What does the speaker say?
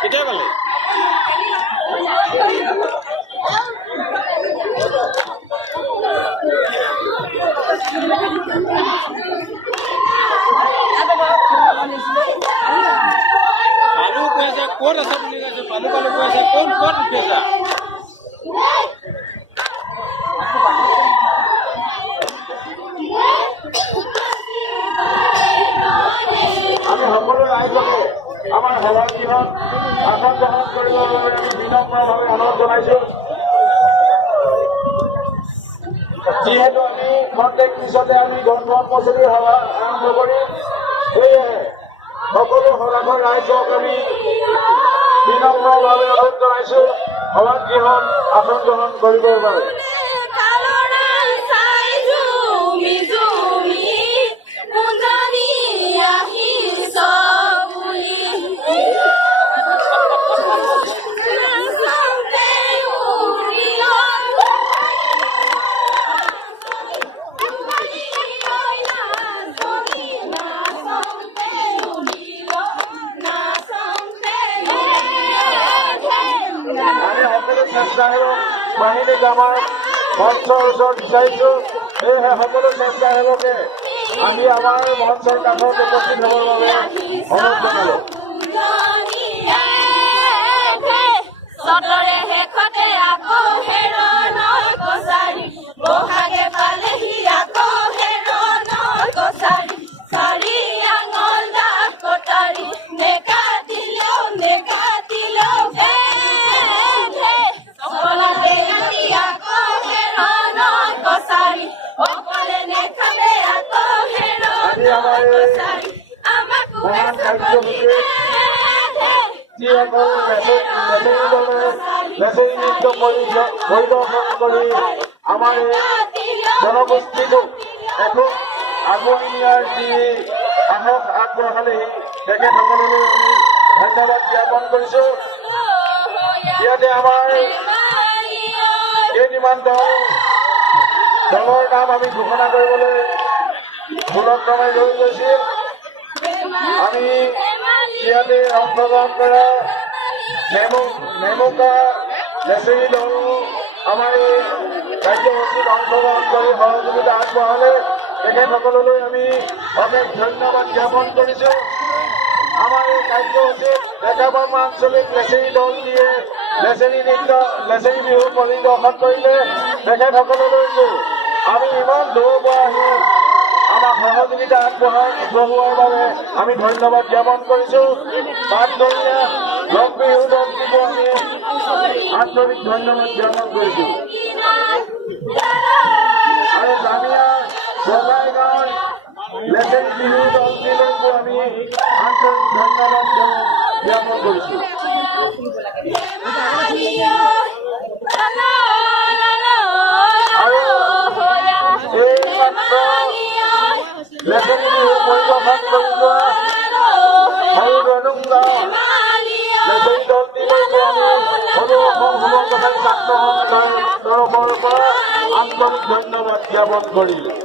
কেতিয়া পালে? পালু কৈ আছে ক'ত আছে বুলি কৈছে, পালু পালু কৈ আছে ক'ত ক'ত উঠি আছা? আমি সকলো ৰাইজকে আমাৰ সভাগৃহত আসন গ্ৰহণ কৰিবৰ বাবে আমি বিনম্ৰভাৱে অনুৰোধ জনাইছোঁ। যিহেতু আমি খন্তেক পিছতে আমি গণমত-মছলি সভা আৰম্ভ কৰিম, সেয়েহে সকলো সভাসদ ৰাইজক আমি বিনম্ৰভাৱে অনুৰোধ জনাইছোঁ সভাগৃহত আসন গ্ৰহণ কৰিবৰ বাবে। বাহিনীক আমাৰ মঞ্চৰ ওচৰত বিচাৰিছোঁ, সেয়েহে সকলো স্বেচ্ছাসেৱকে আমি আমাৰ মঞ্চৰ কাষত উপস্থিত হ'বৰ বাবে অনুৰোধ জনালোঁ। মহান কাৰ্যসূচী যিসকল লেচেৰী নৃত্য পৰিদৰ্শন কৰি আমাৰ জনগোষ্ঠীটোক এঠোক আগুৱাই নিয়াৰ যি সাহস আগবঢ়ালেহি তেখেতসকললৈ আমি ধন্যবাদ জ্ঞাপন কৰিছোঁ। ইয়াতে আমাৰ কেইটিমান দলৰ নাম আমি ঘোষণা কৰিবলৈ ভুলক্ৰমে লৈ গৈছিল। আমি ইয়াতে অংশগ্ৰহণ কৰা মেমুকা লেচেৰী দল আমাৰ এই কাৰ্যসূচীত অংশগ্ৰহণ কৰি সহযোগিতা আগবঢ়ালে, তেখেতসকললৈ আমি অশেষ ধন্যবাদ জ্ঞাপন কৰিছোঁ। আমাৰ এই কাৰ্যসূচীত ডেকাবৰ্মা আঞ্চলিক লেচেৰী দলটিয়ে লেচেৰী বিহু পৰিদৰ্শন কৰিলে, তেখেতসকললৈকো আমি ইমান দূৰৰ পৰা আহি আমাক সহযোগিতা আগবঢ়োৱাৰ বাবে আমি ধন্যবাদ জ্ঞাপন কৰিছোঁ। বাটদলীয়া লগ বিহু দলটিকো আমি আন্তৰিক ধন্যবাদ জ্ঞাপন কৰিছোঁ। আৰু জামিয়া বগাইগাঁৱৰ লেচেৰী বিহু দলটিলৈকো আমি আন্তৰিক ধন্যবাদ জ্ঞাপন কৰিছোঁ। লেচেৰী বিহু পৰিদৰ্শন কৰি যোৱা লেচেৰী দলটিলৈকো আমি সৰু অসম সমাজৰ ছাত্ৰসন্থাৰ তৰফৰ পৰা আন্তৰিক ধন্যবাদ জ্ঞাপন কৰিলোঁ।